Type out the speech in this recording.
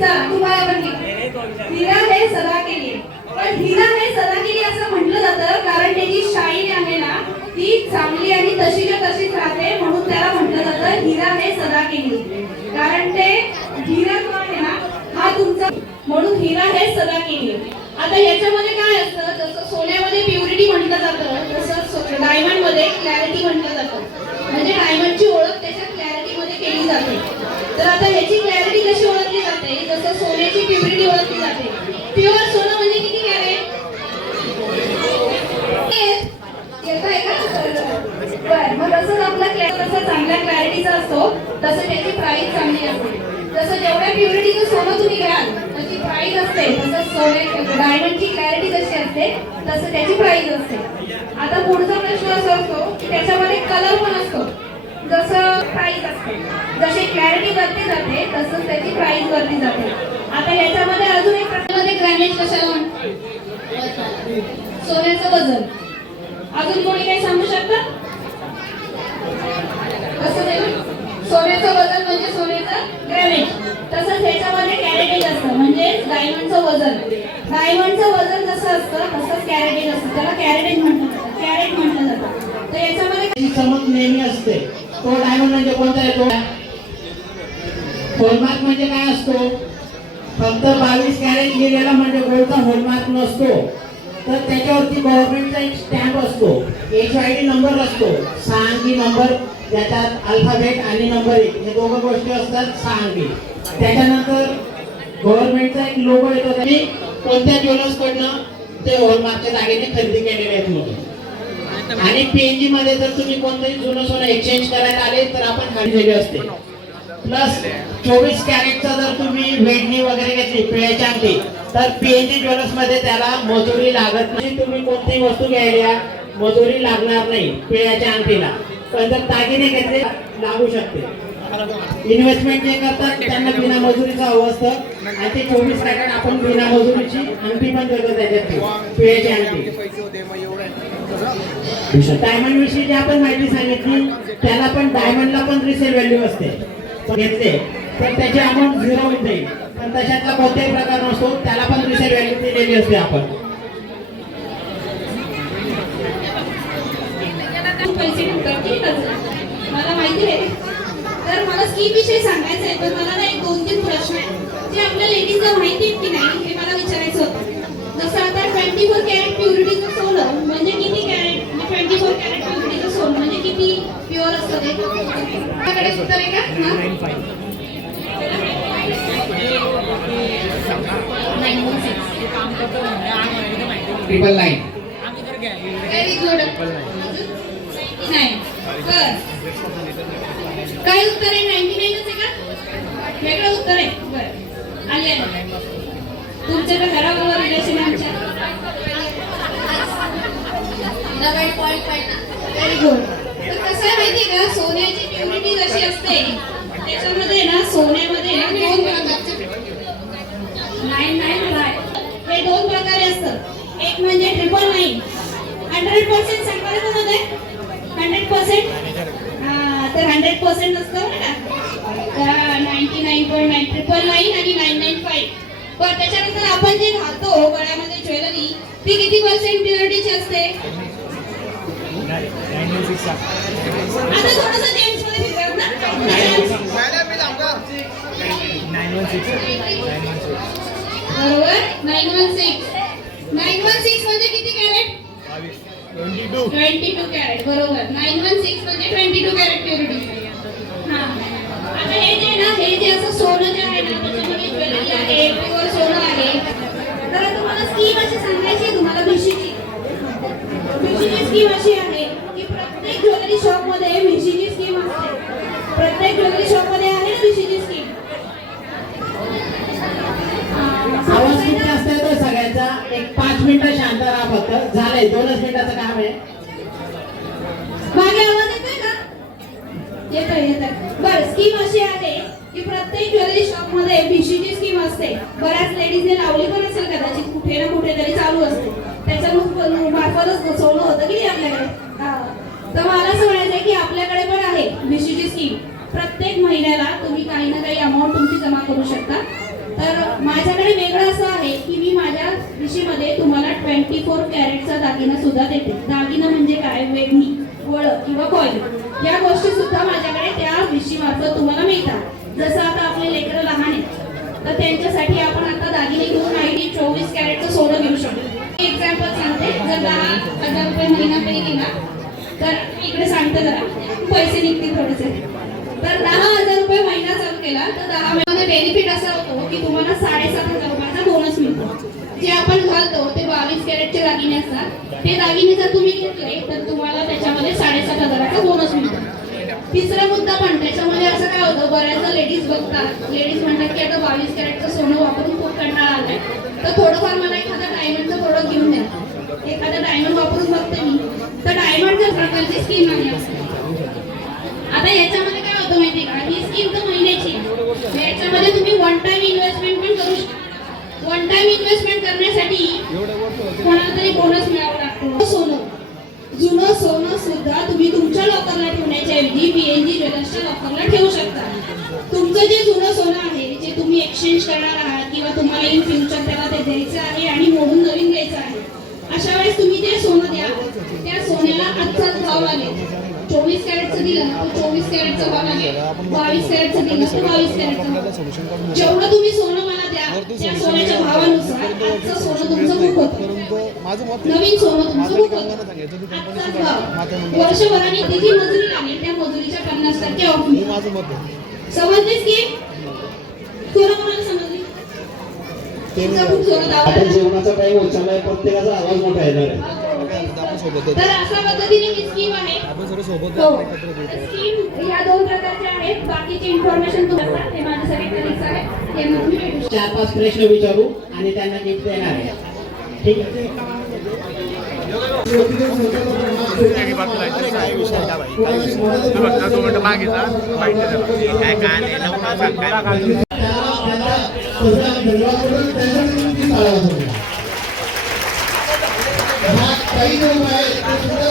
तुम्हाला हिरा हे सदा के लिए पण हिरा हे सदा के लिए असं म्हटलं जातं कारण त्याची शाईन आहे ना ती चांगली आणि तशीच्या तशीच राहते म्हणून त्याला म्हटलं जातं हिरा हे सदा के लिए कारण ते हिरा जो आहे ना हा तुमचा म्हणून हिरा हे सदा के लिए आता याच्यामध्ये काय असतं जसं सोन्यामध्ये प्युरिटी म्हटलं जातं तसं डायमंडमध्ये क्लॅरिटी म्हटलं जातं. म्हणजे डायमंडची ओळख त्याच्या क्लॅरिटी मध्ये केली जाते तर आता ह्याची क्लॅरिटी कशी ओळखली जाते जसं सोन्याची प्युरिटी ओळखली जाते प्युअर सोनं म्हणजे किती कॅरेट येत आहे का बरं मग तसंच आपला क्लॅ कसं चांगल्या क्लॅरिटीचा असतो तसं त्याची प्राईस चांगली असते. जसं जेवढ्या प्युरिटीचं सोनं तुम्ही घ्याल त्याची प्राईस असते. तसं सोने डायमंडची क्लॅरिटी जशी असते तसं त्याची प्राईस असते. आता पुढचा प्रश्न असा असतो की त्याच्यामध्ये कलर पण असतो. जसं प्राईस असते. जशी क्लॅरिटी वरती जाते तसंच त्याची प्राईस वरती जाते. आता याच्यामध्ये अजून एक प्रश्नामध्ये ग्रॅनेज कशाला म्हणतात? सोन्याचं वजन. अजून कोणी काही सांगू शकतं कसं ते सोन्याचं वजन म्हणजे सोन्याचं ग्रॅनेज तसंच ह्याच्यामध्ये कॅरेटेज म्हणजेच डायमंडचं वजन. डायमंडचं वजन जसं असतं? तसंच कॅरेटेज असतं? त्याला कॅरेटेज म्हणतात कॅरेट म्हटलं जातं. तर याच्यामध्ये चमक नेहमी असते. तो डायमंड म्हणजे कोणता येतो? होलमार्क म्हणजे काय असतो? फक्त बावीस कॅरेट लिहिलेला म्हणजे गोल्डचा होलमार्क नसतो. तर त्याच्यावरती गव्हर्नमेंटचा एक स्टॅम्प असतो. एच आय डी नंबर असतो. सहा अंकी नंबर ज्याच्यात अल्फाबेट आणि नंबर एक. हे दोघं गोष्टी असतात सहा अंकी त्याच्यानंतर गव्हर्नमेंटचा एक लोगो येतो त्यांनी कोणत्या ज्वेलर्स कडनं ते हॉलमार्कच्या दागिने खरेदी केलेले आहेत म्हणून. आणि पीएनजी मध्ये जर तुम्ही कोणतंही जुनं सोनं एक्सचेंज करायला आले तर आपण खाली दिली असते. प्लस चोवीस कॅरेटचा जर तुम्ही वेडणी वगैरे घेतली पिळ्याच्या अंगठी तर पीएनजी ज्वेलर्समध्ये त्याला मजुरी लागत नाही. तुम्ही कोणतीही वस्तू घ्यायला मजुरी लागणार नाही पिळ्याच्या अंगठीला. पण जर दागिने घेतले लागू शकते. इन्व्हेस्टमेंट जे करतात त्यांना बिना मजुरीचं हवं असतं. आणि ते चोवीस कॅरेट आपण बिना मजुरीची अंगठी पण करतो त्याच्यात. पिळ्याची अंगठी. डायमंड विषयी जी आपण माहिती सांगितली त्याला पण डायमंडला पण रिसेल व्हॅल्यू असते. घेतले. तर त्याची अमाऊंट झिरो होत जाईल. पण तशातला कोणताही प्रकार नसतो त्याला पण रिसेल व्हॅल्यू दिलेली असते आपण. पैसे मला माहिती आहे तर मला स्कीम विषयी सांगायचं आहे पण मला ना एक दोन तीन प्रश्न आहेत. जे आपल्या लेडीजला माहिती आहेत की नाही हे मला विचारायचं होतं. जसं आता ट्वेंटी फोर कॅरेट प्युरिटीचं सोनं म्हणजे किती कॅरेट ट्वेंटी फोर कॅरेट प्युरिटीचं सोनं म्हणजे किती प्युअर असतं ते? आपल्याकडे उत्तर आहे का? ट्रिपल नाईन व्हेरी गुड नाही बर काय उत्तर आहे? नाईन्टी नाईनच आहे का? वेगळं उत्तर आहे. बर. आले तुमच्या तर घराबरोबर रिलेशन आमच्या. व्हेरी गुड तर कसं आहे माहिती आहे का? सोन्याची प्युरिटी जशी असते त्याच्यामध्ये ना सोन्यामध्ये ना दोन प्रकारचे नाईन नाईन राय हे दोन प्रकारे असतात एक म्हणजे ट्रिपल नाईन हंड्रेड पर्सेंट सांगणार कोणामध्ये हंड्रेड पर्सेंट तर हंड्रेड पर्सेंट असतं बरं ninety nine point nine triple nine आणि नाईन नाईन फाईव्ह पण त्याच्यानंतर आपण जे घालतो गळ्यामध्ये ज्वेलरी ती किती पर्सेंट प्युरिटीची असते? आता जेंट्समध्ये ना. बरोबर? Nine one six nine one six म्हणजे किती ट्वेंटी टू. कॅरेट बरोबर. नाईन वन सिक्स म्हणजे ट्वेंटी टू कॅरेट प्युरिटी हा. आता हे जे ना हे जे असं सोनं जे आहे ना त्याच्यामध्ये ज्वेलरी आहे प्युअर सोनं आहे तर तुम्हाला स्कीम अशी सांगायची आहे तुम्हाला भिशीची भिशीची स्कीम अशी आहे की प्रत्येक ज्वेलरी शॉप भिशीची स्कीम असते. प्रत्येक ज्वेलरी शॉपमध्ये फक्त दोनच मिनिटाचं काम आहे. मागे आवाज येतोय का? येतोय येतोय. बरं स्कीम अशी आहे की प्रत्येक ज्वेलरी शॉपमध्ये भिशीची स्कीम असते. बऱ्याच लेडीजने लावली पण असेल कदाचित कुठे ना कुठे तरी चालू असते. त्याच्या मार्फतच घुसवणं होतं की नाही आपल्याकडे? तर मला असं म्हणायचं आहे की आपल्याकडे पण आहे भिशीची स्कीम प्रत्येक महिन्याला तुम्ही काही ना काही अमाऊंट तुमची जमा करू शकता. तर माझ्याकडे वेगळं असं आहे की मी माझ्या ऋषीमध्ये तुम्हाला ट्वेंटी फोर कॅरेटचा दागिना सुद्धा देते. दागिना म्हणजे काय? वेगळी वळ किंवा कॉईल या गोष्टी सुद्धा माझ्याकडे त्या ऋषीमार्फत तुम्हाला मिळतात. जसं आता आपले लेकरं लहान आहेत तर त्यांच्यासाठी आपण आता दागिने घेऊन आयडी चोवीस कॅरेटचं सोनं घेऊ शकतो. एक्झाम्पल सांगते. जर दहा हजार रुपये महिना पे केला तर इकडे सांगते जरा. पैसे निघतील थोडेसे. तर दहा हजार रुपये महिना चालू केला तर दहा महिन्यामध्ये बेनिफिट असा होतो की तुम्हाला साडेसात हजार रुपयाचा बोनस मिळतो. जे आपण घालतो कॅरेटचे दागिने असतात. ते दागिने जर तुम्ही घेतले तर तुम्हाला त्याच्यामध्ये साडेसात हजाराचा बोनस मिळतो. तिसरा मुद्दा पण त्याच्यामध्ये असं काय होतं बऱ्याचदा लेडीज बघतात. लेडीज म्हणतात की आता बावीस कॅरेटचं सोनं वापरून खूप कंटाळा आलाय. तर थोडंफार मला एखादा डायमंडचं प्रोडक्ट घेऊन द्या. एखादा डायमंड वापरून बघते मी. तर डायमंडच्या प्रकारची स्कीम आहे. आता याच्यामध्ये काय होतं माहिती का? ही स्कीम तर महिन्याची याच्यामध्ये तुम्ही one time investment one time investment करण्यासाठी कोणाला तरी बोनस मिळावा लागतो. सोनं. जुनं सोनं सुद्धा तुम्ही तुमच्या लॉकरला ठेवण्याच्या ऐवजी पीएनजी ज्वेलर्सच्या लॉकरला ठेवू शकता. तुमचं जे जुनं सोनं आहे जे तुम्ही एक्सचेंज करणार आहात किंवा तुम्हाला इन फ्युचर त्याला ते द्यायचं आहे आणि मोडून नवीन घ्यायचं आहे अशा वेळेस तुम्ही ते सोनं द्या त्या सोन्याला आजचाच भाव लागेल चोवीस कॅरेटचं दिलं तर चोवीस कॅरेटचा भाव लागेल बावीस कॅरेटचं दिलं तर बावीस कॅरेटचं जेवढं तुम्ही सोनं मला द्या त्या सोन्याच्या भावानुसार आजचं सोनं तुमचं बुक होतं. नवीन सोनं तुमचं बुक होतं. वर्षभराने ती जी मजुरी लागेल त्या मजुरीच्या पन्नास टक्के ऑफ हे समजलीस की? तुला कोणाला समजलं? ते आता आहे. जेवणाचा टाइम होत चाललाय प्रत्येकाचा आवाज मोठा येणार आहे. आपण सोबत तर अशा पद्धतीने ही स्कीम आहे. आपण सर्व सोबत स्कीम ह्या दोन प्रकारच्या आहेत. बाकीची इन्फॉर्मेशन तुम्हाला हे माझे सगळे कलिग्स आहेत. हे मग तुम्ही भेटू शकता. चार पाच प्रश्न विचारू आणि त्यांना गिफ्ट देणार आहे. ठीक आहे? काय आहे काय विषय काही जण आहे ते सुद्धा